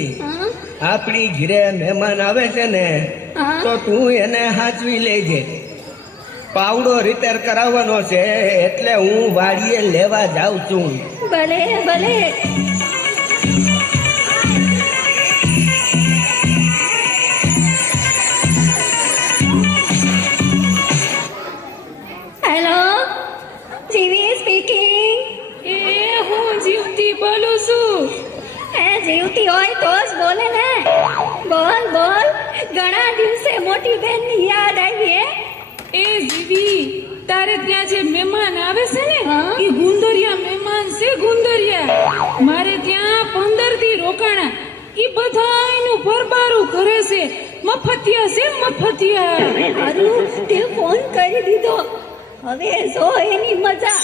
જો આપણી ઘરે મહેમાન આવે છે ને તો તું એને હાચવી લેજે. પાવડો રિપેર કરાવવાનો છે એટલે હું વાડીએ લેવા જાઉં છું. ભલે ભલે. જીવતી હોય તો જ બોલે ને. બોલ બોલ. ઘણા દિવસે મોટી બેનની યાદ આવી એ જીવી તારે ત્યાં જે મહેમાન આવે છે ને એ ગુંદરિયા મહેમાન છે ગુંદરિયા. મારે ત્યાં પંદરથી રોકાણા. એ બધાયનું ભરબારું કરે છે. મફતિયા છે મફતિયા. અરુ તે ફોન કરી દીધો. હવે જો એની મજા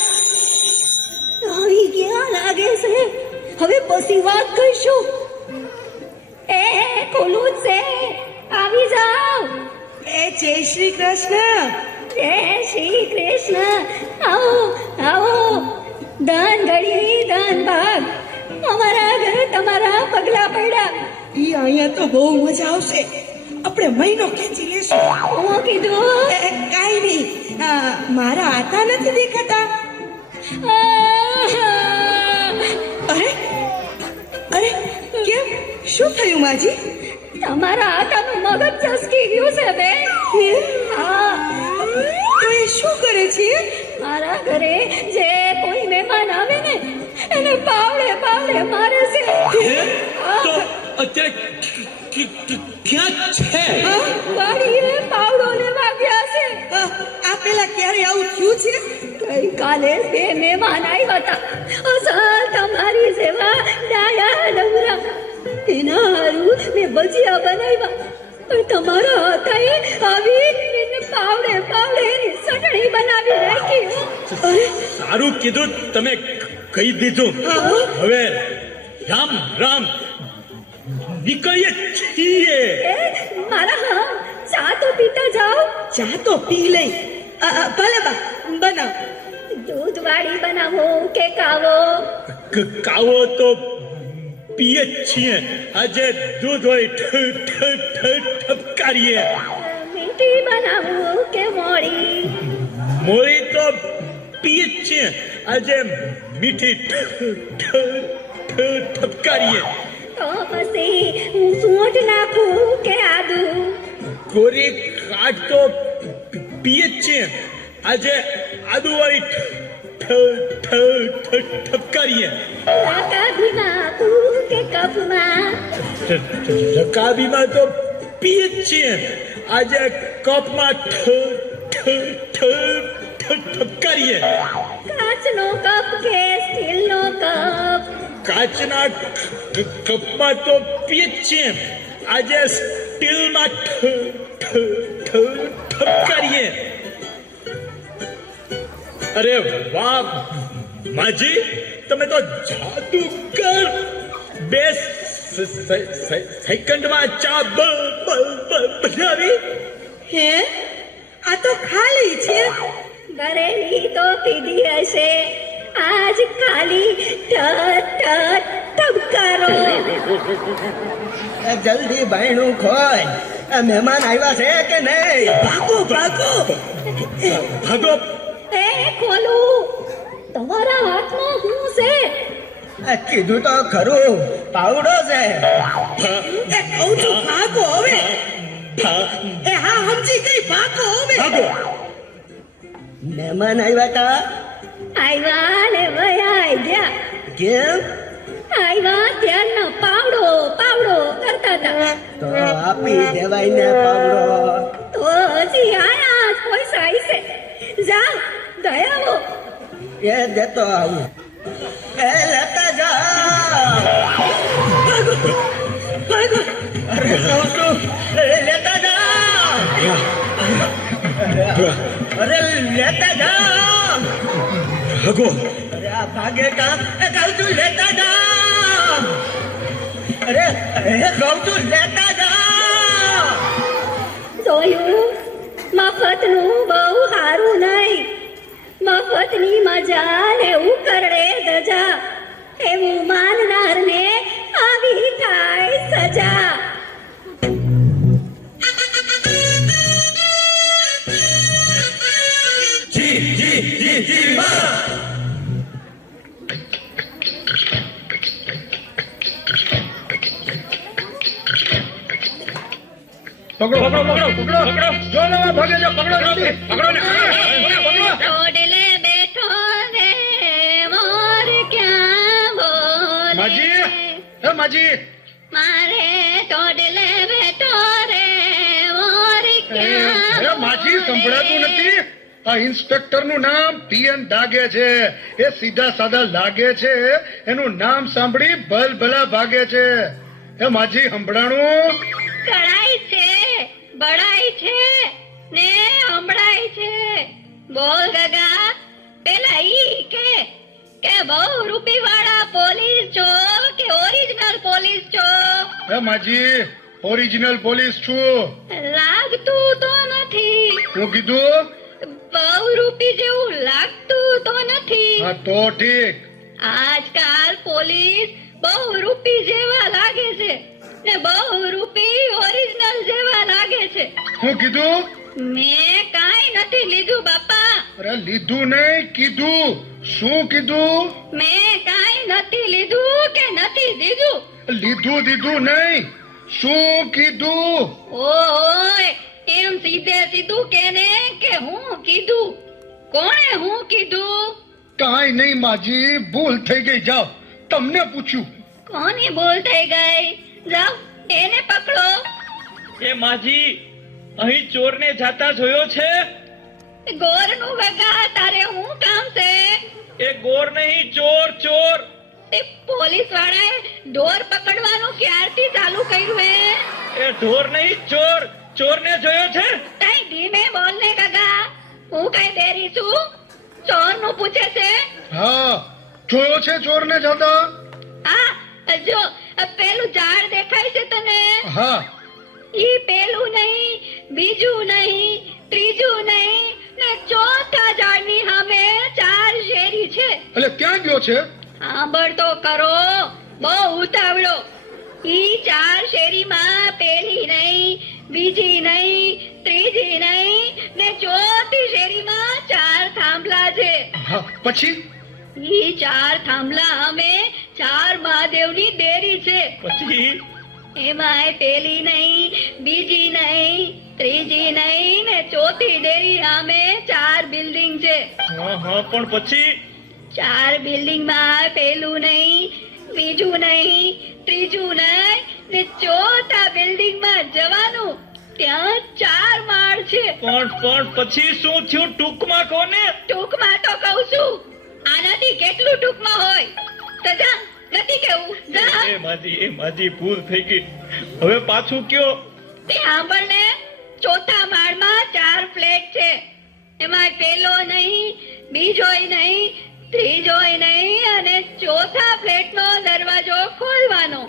આવી ક્યાં લાગે છે. હવે પછી વાત કરશું. એ ખોલું છે. આવી જાઓ. એ જય શ્રી કૃષ્ણ. જય શ્રી કૃષ્ણ. આવો આવો. દાન ઘડી દાન ભાગ. અમારા ઘરે તમારા પગલા પડ્યા. ઈ અહીંયા તો બહુ મજા આવશે. આપણે મહિનો ખેંચી લેશું. હું કીધું. કાંઈ નહીં. મારા આતા નથી દેખાતા? થયું માજી? તમારા આટાનું મગજ ચસકી ગયું છે બેન. હા? તો એ શું કરે છે? મારા ઘરે જે કોઈ મહેમાન આવે ને એને પાવડે પાવડે મારે છે. તો અત્યારે ક્યાં છે? વાડીએ પાવડો લેવા ગયા છે. આ પેલા ક્યારે આવું થયું છે? ગઈકાલે બે મહેમાન આવ્યા હતા. અસલ તમારી સેવા ડાયા ડમરા એના હારું મેં ભજીયા બનાવ્યા. પણ તમારા હતાએ આવી એને પાવડે પાવડે એની સટણી બનાવી રાખી અરે! સારું કીધું તમે કહી દીધું. હવે રામ રામ નીકળીએ છીએ. એ મારા હા ચા તો પીતા જાઓ. ચા તો પી લઈ. ભલે બા બનાવ. દૂધ વાળી બનાવો કે કાવો? ક- કાવો તો પીએ જ છીએ આજે દૂધ હોય ઠ ઠ ઠ ઠપકારીએ મીઠી બનાવો કે મોડી મોળી તો પીએ જ છીએ આજે મીઠી ઠ ઠ ઠ ઠપકારીએ તો પછી હું સૂંઠ નાખું કે આદુ કોરી કાઠ તો પીએ જ છીએ આજે આદુવાળી ઠ ઠ ઠ ઠપકારીએ રકાબી નાખું કે કપમાં? રકાબીમાં તો પીએ જ છીએ. આજે કપમાં ઠ ઠ ઠ ઠપકારીએ કાચનો કપ કે સ્ટીલનો કપ? કાચના કપમાં તો પીએ જ છીએ. આજે સ્ટીલમાં ઠ ઠ ઠ ઠપકારીએ અરે વાહ માજી તમે તો જાદુગર બે સેકન્ડમાં ચા બનાવી. હે? આ તો ખાલી છે. ભરેલી તો પીધી હશે. આજ ખાલી ઠપકારો એ જલ્દી બાયણું ખોય. મહેમાન આવ્યા છે કે નહીં? ભાગો ભાગો. ભાગો. એ ખોલું. તમારા હાથમાં હું છે? કીધું તો ખરું પાવડો છે. એ કહું છું ભાગો હવે. એ હા સમજી ગઈ ભાગો હવે. મહેમાન આવ્યા તા? આવ્યા ને વયા ગયા. કેમ? આવ્યા ત્યારનો પાવડો પાવડો કરતા હતા તો આપી દેવાય ને પાવડો. તો હજી આયા પૈસા આવી છે જા દયાવો એ દેતો આવું. જાઓ અરે આ ભાગે કામ એ છું લેતા જા અરે એ કહું છું લેતા જા. જોયું, મફતનું બહુ સારું નહીં. મફતની મજા લેવું ઉકરડે ધજા. એવું માનનારને માજી. હે માજી. મારે ટોડલે બેઠો રે મોર અરે ક્યાં માજી સંભળાતું નથી? આ ઇન્સ્પેક્ટરનું નામ પીએન દાગે છે. એ સીધા સાદા લાગે છે. એનું નામ સાંભળી ભલ ભલા ભાગે છે. માજી સંભળાણું કળાઈ છે બળાઈ છે ને હમળાઈ છે. બોલ કે બહુ રૂપી વાળા પોલીસ છો? કે ઓરિજિનલ પોલીસ છો? એ માજી ઓરિજિનલ પોલીસ છું. લાગતું તો નથી. શું કીધું? બહુ રૂપી જેવું લાગતું તો નથી. હા તો ઠીક. આજકાલ પોલીસ બહુ રૂપી જેવા લાગે છે ને બહુ રૂપી ઓરિજિનલ જેવા લાગે છે. શું કીધું? મેં કાંઈ નથી લીધું બાપા. અરે લીધું નહીં કીધું. શું કીધું? મેં કાંઈ નથી લીધું કે નથી દીધું. લીધું દીધું નહીં. શું કીધું? ઓય એમ સીધે સીધું કેને કે હું કીધું? કોણે હું કીધું? કાંઈ નહીં માજી ભૂલ થઈ ગઈ જાઓ. તમને પૂછ્યું. કોની ભૂલ થઈ ગઈ? જાવ એને પકડો. એ માજી અહીં ચોરને જાતા જોયો છે? ગોરનું ગગા તારે હું કામ છે? એ ગોર નહીં ચોર ચોર. એ પોલીસ વાળાએ ઢોર પકડવાનું ક્યારથી ચાલુ કર્યું હે? એ ઢોર નહીં ચોર. ચોર ને જોયો છે? તઈ ધીમે બોલ ને ગગા હું કઈ દેરી છું? ચોરનું પૂછે છે? હા જોયો છે ચોરને જતા? હા જો પેલું ઝાડ દેખાય છે તને? હા. ઈ પેલું નહીં બીજું નહીં ત્રીજું નહીં ને ચોથા ઝાડની સામે ચાર શેરી છે. એટલે ક્યાં ગયો છે? સાંભળ તો કરો બહુ ઉતાવળો. ઈ ચાર શેરીમાં પેલી નહીં બીજી નહીં ત્રીજી નહીં ને ચોથી શેરીમાં ચાર થાંભલા છે. પછી? ઈ ચાર થાંભલા અમે ચાર મહાદેવની દેરી છે. પછી? એમાંય પેલી નહીં બીજી નહીં ત્રીજી નહીં ને ચોથી ડેરી સામે ચાર બિલ્ડિંગ છે. હા હા પણ પછી? ચાર બિલ્ડિંગમાં પેલું નહીં બીજું નહીં ત્રીજું નહીં ને ચોથા બિલ્ડિંગમાં જવાનું ત્યાં ચાર માળ છે. પણ પણ પછી શું થયું? ટૂંકમાં કોને? ટૂંકમાં તો કહું છું આનાથી કેટલું ટૂંકમાં હોય? તો જા નથી કેવું? જા. એ માજી એ માજી ભૂલ થઈ ગઈ. હવે પાછું કયો? તે સાંભળ ને ચોથા માળમાં ચાર ફ્લેટ છે. એમાં પેલો નહીં બીજોય નહીં ત્રીજોય નહીં અને ચોથા ફ્લેટનો દરવાજો ખોલવાનો.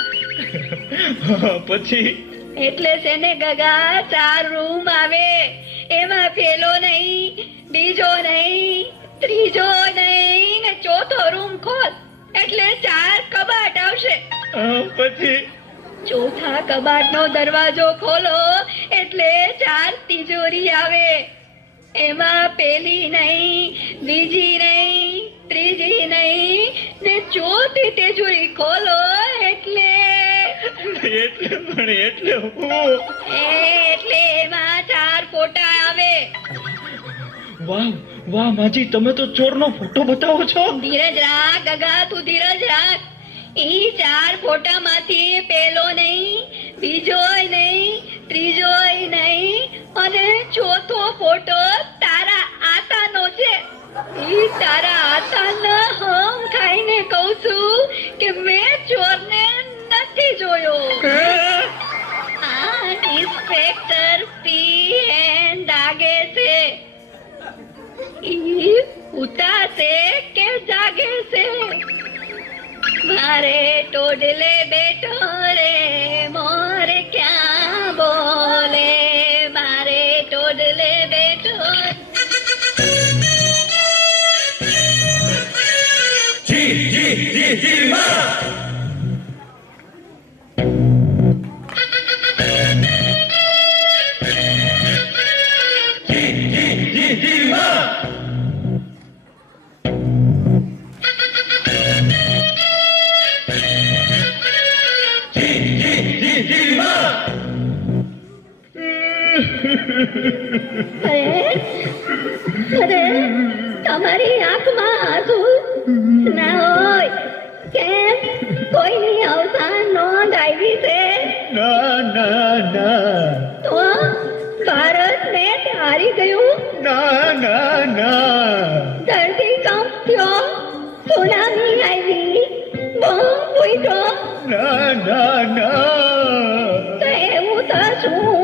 પછી? એટલે છે ને ગગા ચાર રૂમ આવે. એમાં પેલો નહીં બીજો નહીં ત્રીજો નહીં ને ચોથો રૂમ ખોલ. એટલે ચાર કબાટ આવશે. પછી? ચોથા કબાટનો દરવાજો ખોલો એટલે ચાર તિજોરી આવે. એમાં પેલી નહીં બીજી નહીં ત્રીજી નહીં ને ચોથી તિજોરી ખોલો એટલે એટલે પણ એટલે એ એટલે એમાં ચાર ફોટા આવે. વાહ વાહ માજી તમે તો ચોરનો ફોટો બતાવો છો. ધીરજ રાખ ગગા તું ધીરજ રાખ. ઈ ચાર ફોટામાંથી પેલો નહીં બીજોય નહીં ત્રીજોય નહીં અને ચોથો ફોટો તારા આતાનો છે. ઈ તારા આતાના હમ ખાઈને કહું છું કે મેં ચોરને નથી જોયો. આ ઇન્સ્પેક્ટર પી એન દાગે છે. ઈ ઉતાસે કે જાગે છે? મારે ટોડલે બેટો રે મોર ક્યાં બોલે? મારે ટોડલે બેઠો અરે અરે તમારી આંખમાં આંસુ ના હોય. કેમ? કોઈની અવસાન નોંધ આવી છે? ના ના ના. તો ભારત ને હારી ગયું? ના ના ના. ધરતીકંપ થયો સુનામી આવી બોમ્બ ફૂટ્યો. ના ના ના. તો એવું તો શું?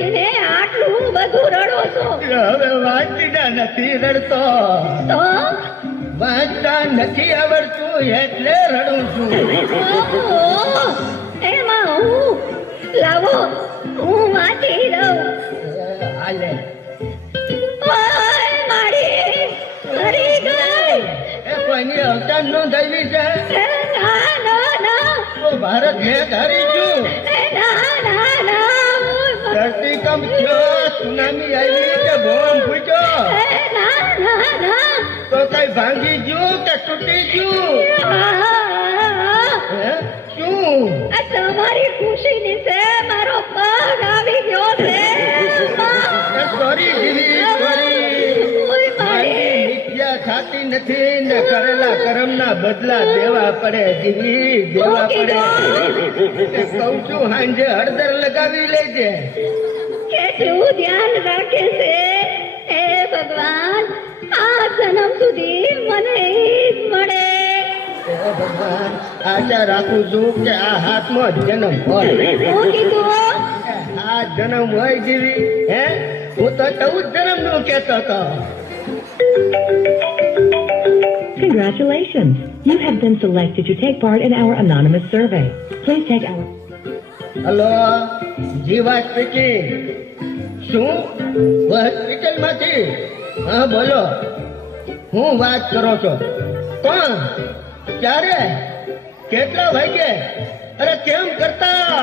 વાંચીને આટલું બધું રડો છો? હવે વાંચતા નથી રડતો. તો? વાંચતા નથી આવડતું એટલે રડું છું. એમાં હું? લાવો હું વાંચી દઉં હાલે. કોઈની અવતાર છે? ના ના ના. ભારત મેં ધારી છું. ના ના. ધરતીકંપ થયો સુનામી આવી કે બોમ્બ ફૂટ્યો. ના ના ના તો કઈ ભાંગી ગયું કે તૂટી ગયું? શું? તમારી ખુશીની છે મારો પગ આવી ગયો છે. મિથ્યા નથી ને કરેલા કર્મના બદલા દેવા પડે જીવી દેવા પડે. કઉ છું હાંજે હળદર લગાવી લેજે? કેટલું ધ્યાન રાખે છે? હે ભગવાન આ જન્મ સુધી મને ઈ મળે. ભગવાન આશા રાખું છું કે આ હાથમાં જન્મ હોય. હું કીધું આ જન્મ હોય જીવી. હે? હું તો ચૌદ જન્મનું કેતો હતો. Congratulations! You have been selected to take part in our anonymous survey. Please take our hello Jiva speaking શું હોસ્પિટલ માંથી હા બોલો હું વાત કરો છો કોણ ક્યારે કેટલા વાગે અરે કેમ કરતા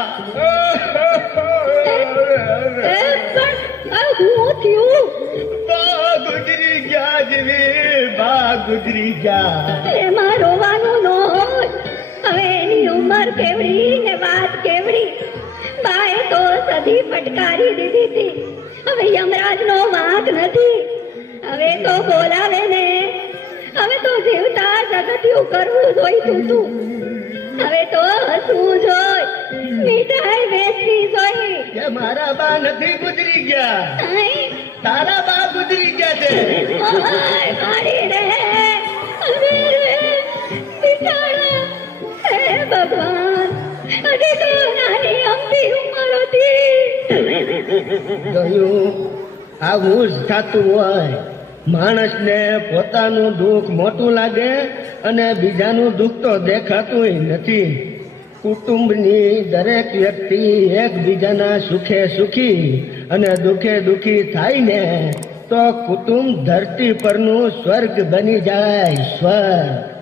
એ પણ આ હું થયું બા ગુજરી ગયા જેવી બા ગુજરી ગયા. એમાં રોવાનું ન હવે એની ઉંમર કેવડી ને વાત કેવડી. બાએ તો સદી ફટકારી દીધી હતી. હવે યમરાજનો વાંક નથી. હવે તો બોલાવે ને. હવે તો જીવતા જગત્યું કરવું જોઈતું તું હવે તો હસવું જોઈ મીઠાઈ વેચવી જોઈ મારા બા નથી ગુજરી ગયા. તારા બા ગુજરી ગયા છે મારી રે અરે રે બિચારા હે ભગવાન હજી તો નાની અમથી ઉંમર હતી. કહ્યું આવું જ થતું હોય. માણસને પોતાનું દુઃખ મોટું લાગે અને બીજાનું દુઃખ તો દેખાતું નથી. કુટુંબની દરેક વ્યક્તિ એકબીજાના સુખે સુખી અને દુઃખે દુઃખી થાય ને તો કુટુંબ ધરતી પરનું સ્વર્ગ બની જાય સ્વર્ગ.